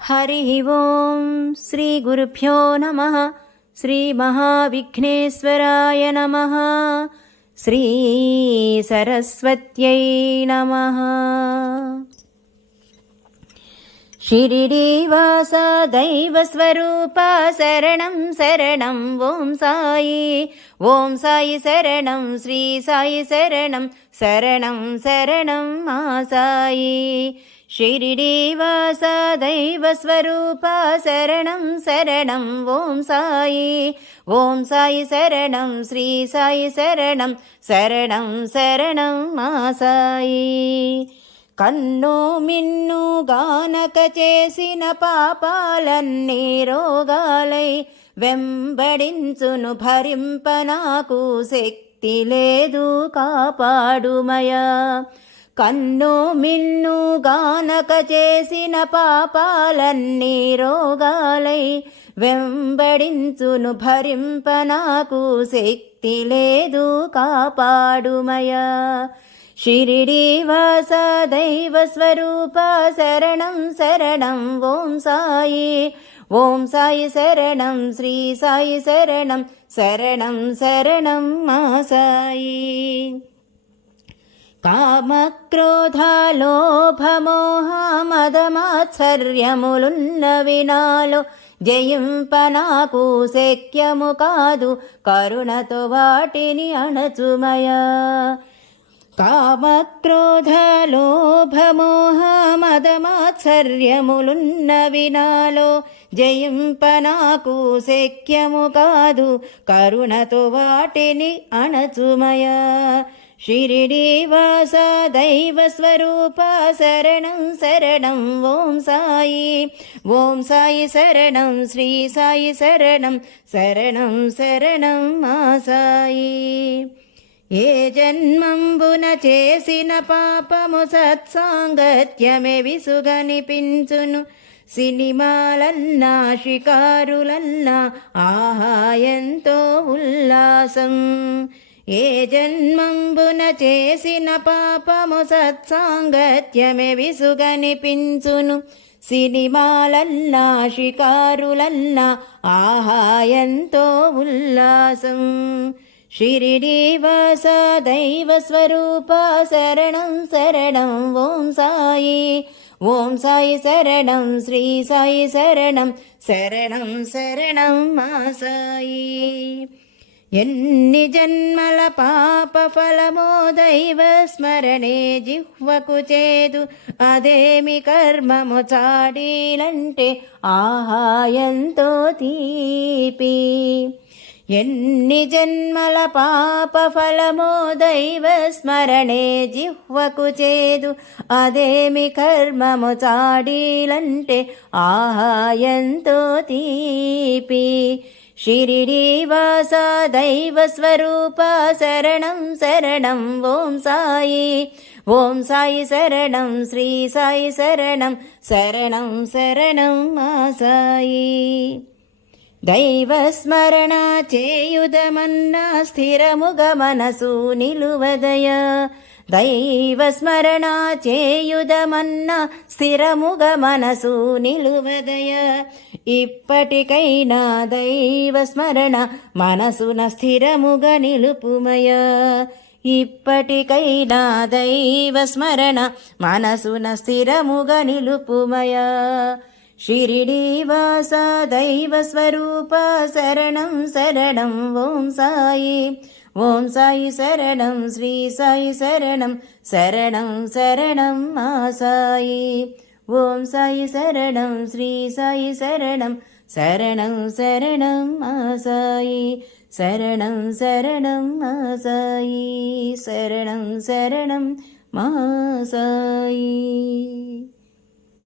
हरिः ओं श्रीगुरुभ्यो नमः। श्रीमहाविघ्नेश्वराय नमः। श्रीसरस्वत्यै नमः। शिरिडीवासा दैवस्वरूपा शरणं शरणं ॐ साई। ॐ साई शरणं श्री साई शरणं शरणं शरणं मा साई। शिरिडीवासा दैवस्वरूपा शरणं शरणं ॐ साई। ॐ साई शरणं श्री साई शरणं शरणं शरणं मा साई। కన్ను మిన్ను గానక చేసిన పాపాలన్నీ రోగాలై వెంబడించును భరింప నాకు శక్తి లేదు కాపాడుమయా। కన్ను మిన్ను గానక చేసిన పాపాలన్నీ రోగాలై వెంబడించును భరింప నాకు శక్తి లేదు కాపాడుమయా। शिरिडीवासा दैवस्वरूपा शरणं शरणं ॐ साई। ॐ साई शरणं श्री साई शरणं शरणं शरणं मा साई। కామక్రోధాలోభమోహమదమాత్సర్యములున్న వినాలో జయింప నాకు శక్యము కాదు కరుణతో వాటిని అణచుమయా। కామక్రోధలోభమోహమదమాత్సర్యములున్న వినాలో జయింప నాకు శక్యము కాదు కరుణతో వాటిని అణచుమయా। షిరిడీవాసా దైవస్వరూపా శరణం శరణం ఓం సాయి। ఓం సాయి శరణం శ్రీ సాయి శరణం శరణం శరణం మా సాయి। ఏ జన్మంబున చేసిన పాపము సత్సాంగత్యమే విసుగనిపించును సినిమాలన్నా షికారులన్నా ఆహా ఎంతో ఉల్లాసం। ఏ జన్మంబున చేసిన పాపము సత్సాంగత్యమే విసుగనిపించును సినిమాలన్నా షికారులన్నా ఆహా ఎంతో ఉల్లాసం। షిరిడీవాసా దైవస్వరూపా శరణం శరణం ఓం సాయి। ఓం సాయి శరణం శ్రీ సాయి శరణం శరణం శరణం మా సాయి। ఎన్ని జన్మల పాప ఫలమో దైవ స్మరణే జిహ్వకు చేదు అదేమి కర్మము చాడీలంటే ఆహా ఎంతో తీపి। ఎన్ని జన్మల పాప ఫలమో దైవ స్మరణే జిహ్వకు చేదు అదేమి కర్మము చాడీలంటే ఆహా ఎంతో తీపి। షిరిడీవాసా దైవస్వరూపా శరణం శరణం ఓం సాయి। ఓం సాయి శరణం శ్రీ సాయి శరణం శరణం శరణం మా సాయి। దైవస్మరణ చేయుదమన్నా స్థిరముగ మనసు నిలువదయా। దైవస్మరణ చేయుదమన్నా స్థిరముగ మనసు నిలువదయా। ఇప్పటికైనా దైవస్మరణ మనసున స్థిరముగ నిలుపుమయా। ఇప్పటికైనా దైవస్మరణ మనసున స్థిరముగ నిలుపుమయా। షిరిడీవాసా దైవస్వరూపా శరణం శరణం ఓం సాయి। ఓం సాయి శరణం శ్రీ సాయి శరణం శరణం శరణం మా సాయి। ఓం సాయి శరణం శ్రీ సాయి శరణం శరణం శరణం మా సాయి। శరణం శరణం మా సాయి శరణం శరణం మా సాయి।